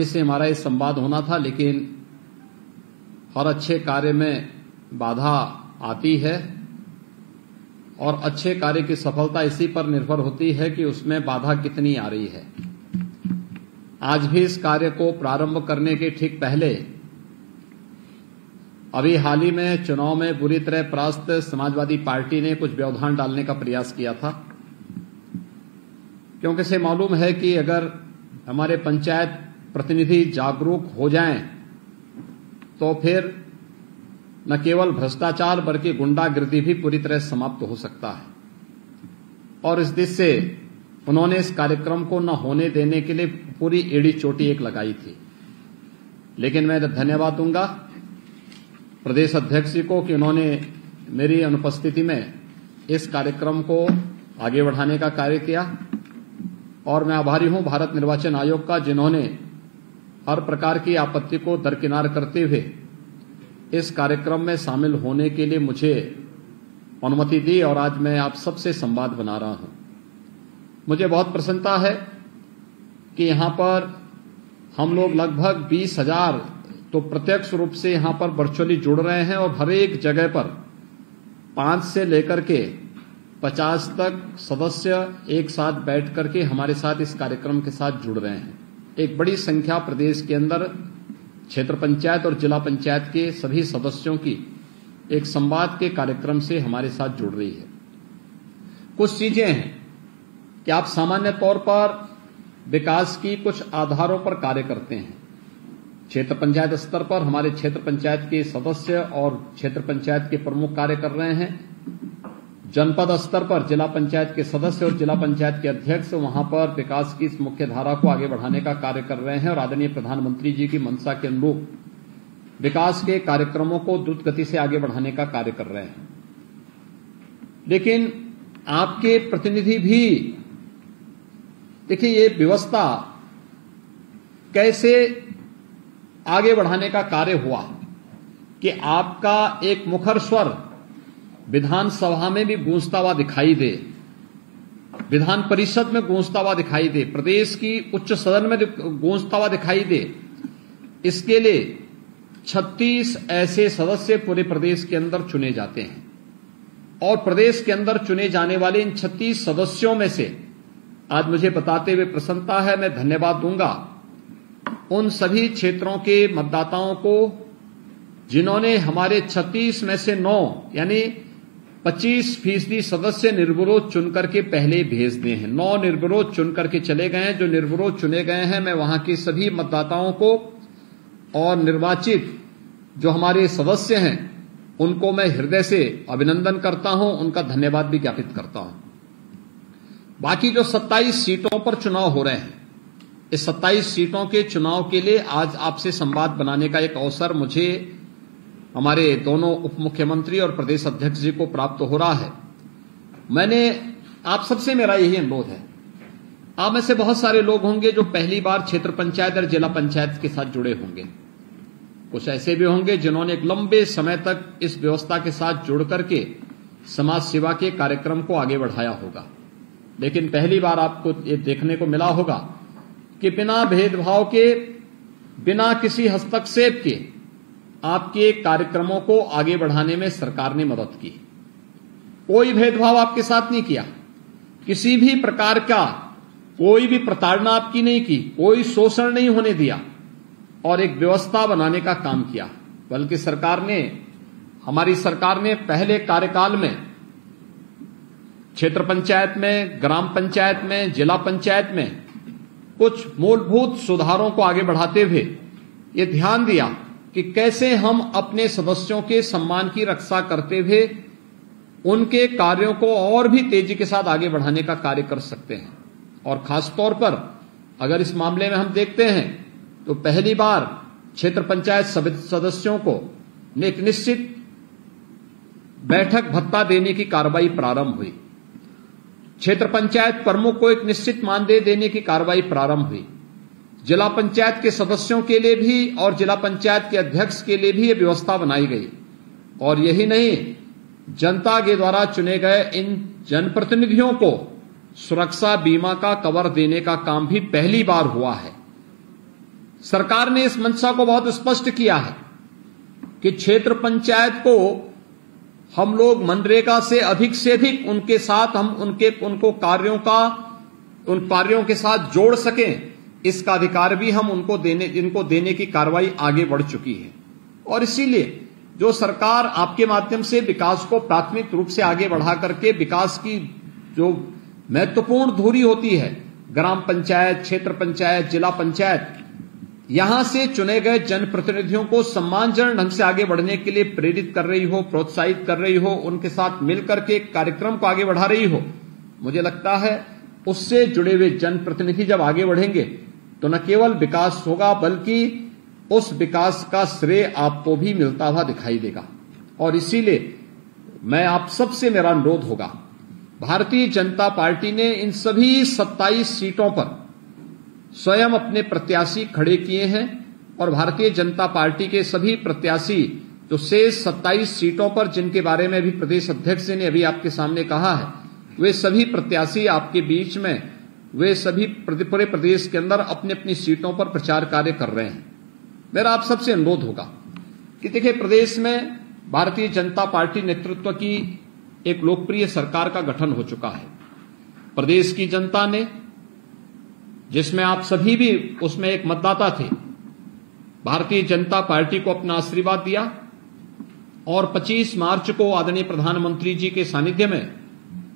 राज्य से हमारा ये संवाद होना था, लेकिन हर अच्छे कार्य में बाधा आती है और अच्छे कार्य की सफलता इसी पर निर्भर होती है कि उसमें बाधा कितनी आ रही है। आज भी इस कार्य को प्रारंभ करने के ठीक पहले अभी हाल ही में चुनाव में बुरी तरह परास्त समाजवादी पार्टी ने कुछ व्यवधान डालने का प्रयास किया था, क्योंकि इसे मालूम है कि अगर हमारे पंचायत प्रतिनिधि जागरूक हो जाएं तो फिर न केवल भ्रष्टाचार बल्कि गुंडागिर्दी भी पूरी तरह समाप्त हो सकता है। और इस दिशा से उन्होंने इस कार्यक्रम को न होने देने के लिए पूरी एड़ी चोटी एक लगाई थी। लेकिन मैं धन्यवाद दूंगा प्रदेश अध्यक्ष जी को कि उन्होंने मेरी अनुपस्थिति में इस कार्यक्रम को आगे बढ़ाने का कार्य किया, और मैं आभारी हूं भारत निर्वाचन आयोग का, जिन्होंने हर प्रकार की आपत्ति को दरकिनार करते हुए इस कार्यक्रम में शामिल होने के लिए मुझे अनुमति दी और आज मैं आप सबसे संवाद बना रहा हूं। मुझे बहुत प्रसन्नता है कि यहां पर हम लोग लगभग 20,000 तो प्रत्यक्ष रूप से यहां पर वर्चुअली जुड़ रहे हैं और हर एक जगह पर 5 से लेकर के 50 तक सदस्य एक साथ बैठ करके हमारे साथ इस कार्यक्रम के साथ जुड़ रहे हैं। एक बड़ी संख्या प्रदेश के अंदर क्षेत्र पंचायत और जिला पंचायत के सभी सदस्यों की एक संवाद के कार्यक्रम से हमारे साथ जुड़ रही है। कुछ चीजें हैं कि आप सामान्य तौर पर विकास की कुछ आधारों पर कार्य करते हैं। क्षेत्र पंचायत स्तर पर हमारे क्षेत्र पंचायत के सदस्य और क्षेत्र पंचायत के प्रमुख कार्य कर रहे हैं। जनपद स्तर पर जिला पंचायत के सदस्य और जिला पंचायत के अध्यक्ष वहां पर विकास की इस मुख्य धारा को आगे बढ़ाने का कार्य कर रहे हैं और आदरणीय प्रधानमंत्री जी की मंशा के अनुरूप विकास के कार्यक्रमों को द्रुत गति से आगे बढ़ाने का कार्य कर रहे हैं। लेकिन आपके प्रतिनिधि भी देखिए, ये व्यवस्था कैसे आगे बढ़ाने का कार्य हुआ कि आपका एक मुखर स्वर विधानसभा में भी गूंजता हुआ दिखाई दे, विधान परिषद में गूंजता हुआ दिखाई दे, प्रदेश की उच्च सदन में गूंजता हुआ दिखाई दे। इसके लिए 36 ऐसे सदस्य पूरे प्रदेश के अंदर चुने जाते हैं और प्रदेश के अंदर चुने जाने वाले इन 36 सदस्यों में से आज मुझे बताते हुए प्रसन्नता है, मैं धन्यवाद दूंगा उन सभी क्षेत्रों के मतदाताओं को जिन्होंने हमारे 36 में से 9 यानी 25% सदस्य निर्विरोध चुन करके पहले भेज दिए हैं। 9 निर्विरोध चुन करके चले गए हैं। जो निर्विरोध चुने गए हैं, मैं वहां के सभी मतदाताओं को और निर्वाचित जो हमारे सदस्य हैं उनको मैं हृदय से अभिनंदन करता हूं, उनका धन्यवाद भी ज्ञापित करता हूं। बाकी जो 27 सीटों पर चुनाव हो रहे हैं, इस 27 सीटों के चुनाव के लिए आज आपसे संवाद बनाने का एक अवसर मुझे हमारे दोनों उप मुख्यमंत्री और प्रदेश अध्यक्ष जी को प्राप्त हो रहा है। मैंने आप सबसे मेरा यही अनुरोध है, आप में से बहुत सारे लोग होंगे जो पहली बार क्षेत्र पंचायत और जिला पंचायत के साथ जुड़े होंगे। कुछ ऐसे भी होंगे जिन्होंने एक लंबे समय तक इस व्यवस्था के साथ जुड़ करके समाज सेवा के कार्यक्रम को आगे बढ़ाया होगा। लेकिन पहली बार आपको ये देखने को मिला होगा कि बिना भेदभाव के, बिना किसी हस्तक्षेप के आपके कार्यक्रमों को आगे बढ़ाने में सरकार ने मदद की। कोई भेदभाव आपके साथ नहीं किया, किसी भी प्रकार का कोई भी प्रताड़ना आपकी नहीं की, कोई शोषण नहीं होने दिया और एक व्यवस्था बनाने का काम किया। बल्कि हमारी सरकार ने पहले कार्यकाल में क्षेत्र पंचायत में, ग्राम पंचायत में, जिला पंचायत में कुछ मूलभूत सुधारों को आगे बढ़ाते हुए ये ध्यान दिया कि कैसे हम अपने सदस्यों के सम्मान की रक्षा करते हुए उनके कार्यों को और भी तेजी के साथ आगे बढ़ाने का कार्य कर सकते हैं। और खासतौर पर अगर इस मामले में हम देखते हैं तो पहली बार क्षेत्र पंचायत सदस्यों को एक निश्चित बैठक भत्ता देने की कार्रवाई प्रारंभ हुई। क्षेत्र पंचायत प्रमुख को एक निश्चित मानदेय देने की कार्रवाई प्रारंभ हुई। जिला पंचायत के सदस्यों के लिए भी और जिला पंचायत के अध्यक्ष के लिए भी यह व्यवस्था बनाई गई। और यही नहीं, जनता के द्वारा चुने गए इन जनप्रतिनिधियों को सुरक्षा बीमा का कवर देने का काम भी पहली बार हुआ है। सरकार ने इस मंशा को बहुत स्पष्ट किया है कि क्षेत्र पंचायत को हम लोग मनरेगा से अधिक उनके साथ हम उनको उन कार्यों के साथ जोड़ सकें, इसका अधिकार भी हम इनको देने की कार्रवाई आगे बढ़ चुकी है। और इसीलिए जो सरकार आपके माध्यम से विकास को प्राथमिक रूप से आगे बढ़ा करके विकास की जो महत्वपूर्ण धुरी होती है, ग्राम पंचायत, क्षेत्र पंचायत, जिला पंचायत, यहां से चुने गए जनप्रतिनिधियों को सम्मानजनक ढंग से आगे बढ़ने के लिए प्रेरित कर रही हो, प्रोत्साहित कर रही हो, उनके साथ मिलकर के कार्यक्रम को आगे बढ़ा रही हो, मुझे लगता है उससे जुड़े हुए जनप्रतिनिधि जब आगे बढ़ेंगे तो न केवल विकास होगा बल्कि उस विकास का श्रेय आपको भी मिलता हुआ दिखाई देगा। और इसीलिए मैं आप सबसे मेरा अनुरोध होगा, भारतीय जनता पार्टी ने इन सभी 27 सीटों पर स्वयं अपने प्रत्याशी खड़े किए हैं और भारतीय जनता पार्टी के सभी प्रत्याशी जो शेष 27 सीटों पर जिनके बारे में भी प्रदेश अध्यक्ष ने अभी आपके सामने कहा है, वे सभी प्रत्याशी आपके बीच में, वे सभी पूरे प्रदेश के अंदर अपनी अपनी सीटों पर प्रचार कार्य कर रहे हैं। मेरा आप सबसे अनुरोध होगा कि देखिए, प्रदेश में भारतीय जनता पार्टी नेतृत्व की एक लोकप्रिय सरकार का गठन हो चुका है। प्रदेश की जनता ने, जिसमें आप सभी भी उसमें एक मतदाता थे, भारतीय जनता पार्टी को अपना आशीर्वाद दिया और 25 मार्च को आदरणीय प्रधानमंत्री जी के सानिध्य में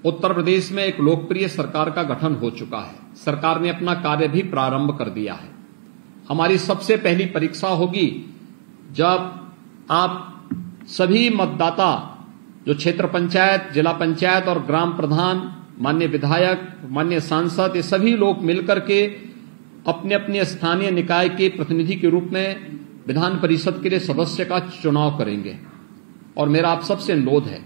उत्तर प्रदेश में एक लोकप्रिय सरकार का गठन हो चुका है। सरकार ने अपना कार्य भी प्रारंभ कर दिया है। हमारी सबसे पहली परीक्षा होगी जब आप सभी मतदाता, जो क्षेत्र पंचायत, जिला पंचायत और ग्राम प्रधान, माननीय विधायक, माननीय सांसद, ये सभी लोग मिलकर के अपने अपने स्थानीय निकाय के प्रतिनिधि के रूप में विधान परिषद के लिए सदस्य का चुनाव करेंगे। और मेरा आप सबसे अनुरोध है,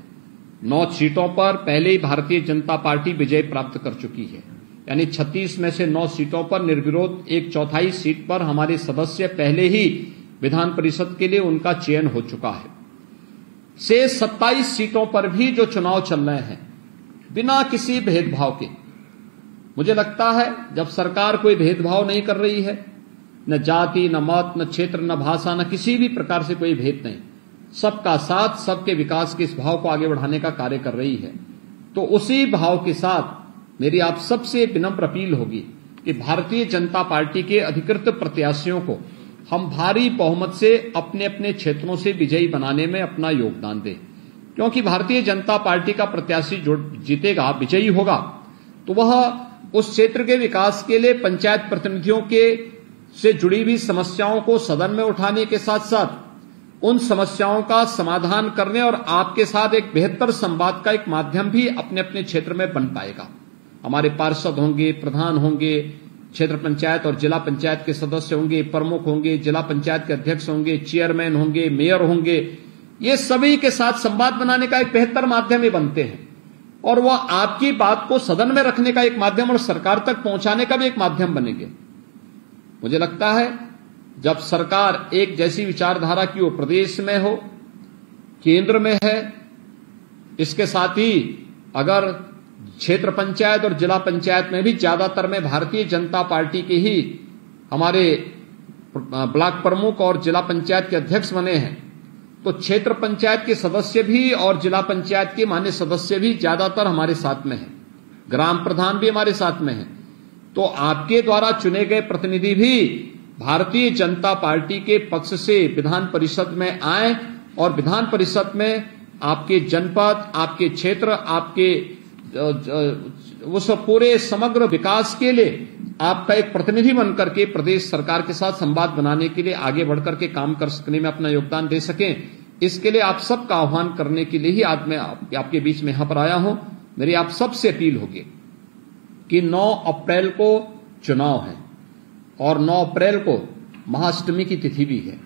9 सीटों पर पहले ही भारतीय जनता पार्टी विजय प्राप्त कर चुकी है, यानी 36 में से 9 सीटों पर निर्विरोध 1/4 सीट पर हमारे सदस्य पहले ही विधान परिषद के लिए उनका चयन हो चुका है। शेष 27 सीटों पर भी जो चुनाव चल रहे हैं बिना किसी भेदभाव के, मुझे लगता है जब सरकार कोई भेदभाव नहीं कर रही है, न जाति, न मत, न क्षेत्र, न भाषा, न किसी भी प्रकार से कोई भेद नहीं, सबका साथ, सबके विकास के इस भाव को आगे बढ़ाने का कार्य कर रही है, तो उसी भाव के साथ मेरी आप सबसे विनम्र अपील होगी कि भारतीय जनता पार्टी के अधिकृत प्रत्याशियों को हम भारी बहुमत से अपने अपने क्षेत्रों से विजयी बनाने में अपना योगदान दें। क्योंकि भारतीय जनता पार्टी का प्रत्याशी जो जीतेगा, विजयी होगा, तो वह उस क्षेत्र के विकास के लिए पंचायत प्रतिनिधियों के से जुड़ी हुई समस्याओं को सदन में उठाने के साथ साथ उन समस्याओं का समाधान करने और आपके साथ एक बेहतर संवाद का एक माध्यम भी अपने अपने क्षेत्र में बन पाएगा। हमारे पार्षद होंगे, प्रधान होंगे, क्षेत्र पंचायत और जिला पंचायत के सदस्य होंगे, प्रमुख होंगे, जिला पंचायत के अध्यक्ष होंगे, चेयरमैन होंगे, मेयर होंगे, ये सभी के साथ संवाद बनाने का एक बेहतर माध्यम ही बनते हैं और वह आपकी बात को सदन में रखने का एक माध्यम और सरकार तक पहुंचाने का भी एक माध्यम बनेंगे। मुझे लगता है जब सरकार एक जैसी विचारधारा की हो, प्रदेश में हो, केंद्र में है, इसके साथ ही अगर क्षेत्र पंचायत और जिला पंचायत में भी ज्यादातर में भारतीय जनता पार्टी के ही हमारे ब्लॉक प्रमुख और जिला पंचायत के अध्यक्ष बने हैं, तो क्षेत्र पंचायत के सदस्य भी और जिला पंचायत के मान्य सदस्य भी ज्यादातर हमारे साथ में हैं, ग्राम प्रधान भी हमारे साथ में हैं। तो आपके द्वारा चुने गए प्रतिनिधि भी भारतीय जनता पार्टी के पक्ष से विधान परिषद में आए और विधान परिषद में आपके जनपद, आपके क्षेत्र, आपके उस पूरे समग्र विकास के लिए आपका एक प्रतिनिधि बनकर के प्रदेश सरकार के साथ संवाद बनाने के लिए आगे बढ़कर के काम कर सकने में अपना योगदान दे सकें, इसके लिए आप सबका आह्वान करने के लिए ही आज मैं आपके बीच में यहां पर आया हूं। मेरी आप सबसे अपील होगी कि 9 अप्रैल को चुनाव है और 9 अप्रैल को महाअष्टमी की तिथि भी है,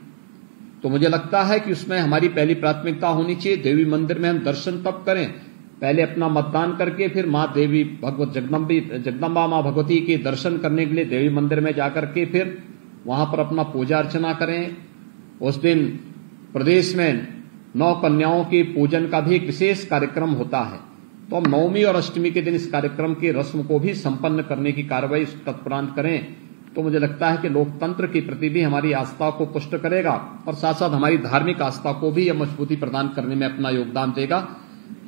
तो मुझे लगता है कि उसमें हमारी पहली प्राथमिकता होनी चाहिए देवी मंदिर में हम दर्शन तब करें, पहले अपना मतदान करके फिर मां देवी जगदम्बा मां भगवती के दर्शन करने के लिए देवी मंदिर में जाकर के फिर वहां पर अपना पूजा अर्चना करें। उस दिन प्रदेश में 9 कन्याओं के पूजन का भी एक विशेष कार्यक्रम होता है, तो हम 9वीं और अष्टमी के दिन इस कार्यक्रम की रस्म को भी संपन्न करने की कार्रवाई तत्परांत करें तो मुझे लगता है कि लोकतंत्र के प्रति भी हमारी आस्था को पुष्ट करेगा और साथ साथ हमारी धार्मिक आस्था को भी यह मजबूती प्रदान करने में अपना योगदान देगा।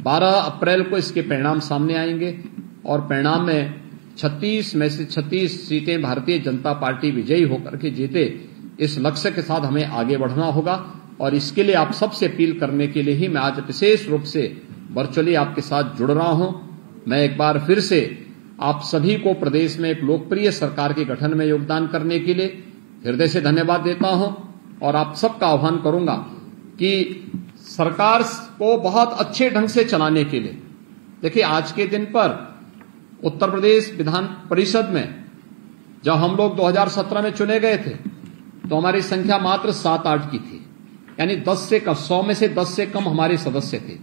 12 अप्रैल को इसके परिणाम सामने आएंगे और परिणाम में 36 में से 36 सीटें भारतीय जनता पार्टी विजयी होकर के जीते। इस लक्ष्य के साथ हमें आगे बढ़ना होगा और इसके लिए आप सबसे अपील करने के लिए ही मैं आज विशेष रूप से वर्चुअली आपके साथ जुड़ रहा हूं। मैं एक बार फिर से आप सभी को प्रदेश में एक लोकप्रिय सरकार के गठन में योगदान करने के लिए हृदय से धन्यवाद देता हूं और आप सबका आह्वान करूंगा कि सरकार को बहुत अच्छे ढंग से चलाने के लिए, देखिए आज के दिन पर उत्तर प्रदेश विधान परिषद में जब हम लोग 2017 में चुने गए थे तो हमारी संख्या मात्र 7-8 की थी, यानी 10 से कम, 100 में से 10 से कम हमारे सदस्य थे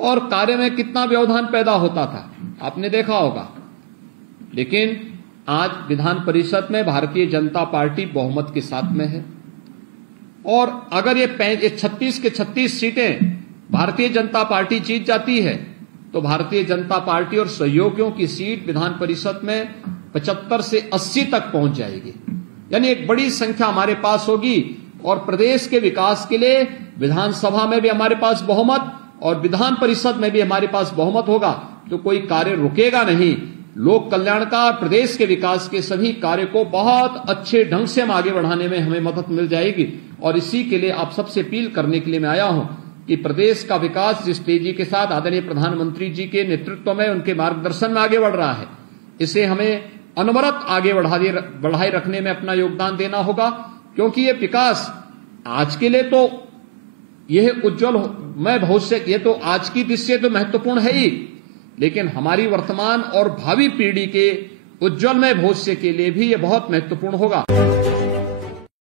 और कार्य में कितना व्यवधान पैदा होता था आपने देखा होगा। लेकिन आज विधान परिषद में भारतीय जनता पार्टी बहुमत के साथ में है और अगर ये 36 के 36 सीटें भारतीय जनता पार्टी जीत जाती है तो भारतीय जनता पार्टी और सहयोगियों की सीट विधान परिषद में 75 से 80 तक पहुंच जाएगी, यानी एक बड़ी संख्या हमारे पास होगी और प्रदेश के विकास के लिए विधानसभा में भी हमारे पास बहुमत और विधान परिषद में भी हमारे पास बहुमत होगा तो कोई कार्य रुकेगा नहीं। लोक कल्याण का, प्रदेश के विकास के सभी कार्य को बहुत अच्छे ढंग से हम आगे बढ़ाने में हमें मदद मिल जाएगी और इसी के लिए आप सबसे अपील करने के लिए मैं आया हूं कि प्रदेश का विकास जिस तेजी के साथ आदरणीय प्रधानमंत्री जी के नेतृत्व में, उनके मार्गदर्शन में आगे बढ़ रहा है, इसे हमें अनवरत आगे बढ़ाए रखने में अपना योगदान देना होगा, क्योंकि ये विकास आज के लिए तो यह उज्जवलमय भविष्य, ये तो आज की दृष्टि से तो महत्वपूर्ण है ही, लेकिन हमारी वर्तमान और भावी पीढ़ी के उज्जवलमय भविष्य के लिए भी ये बहुत महत्वपूर्ण होगा।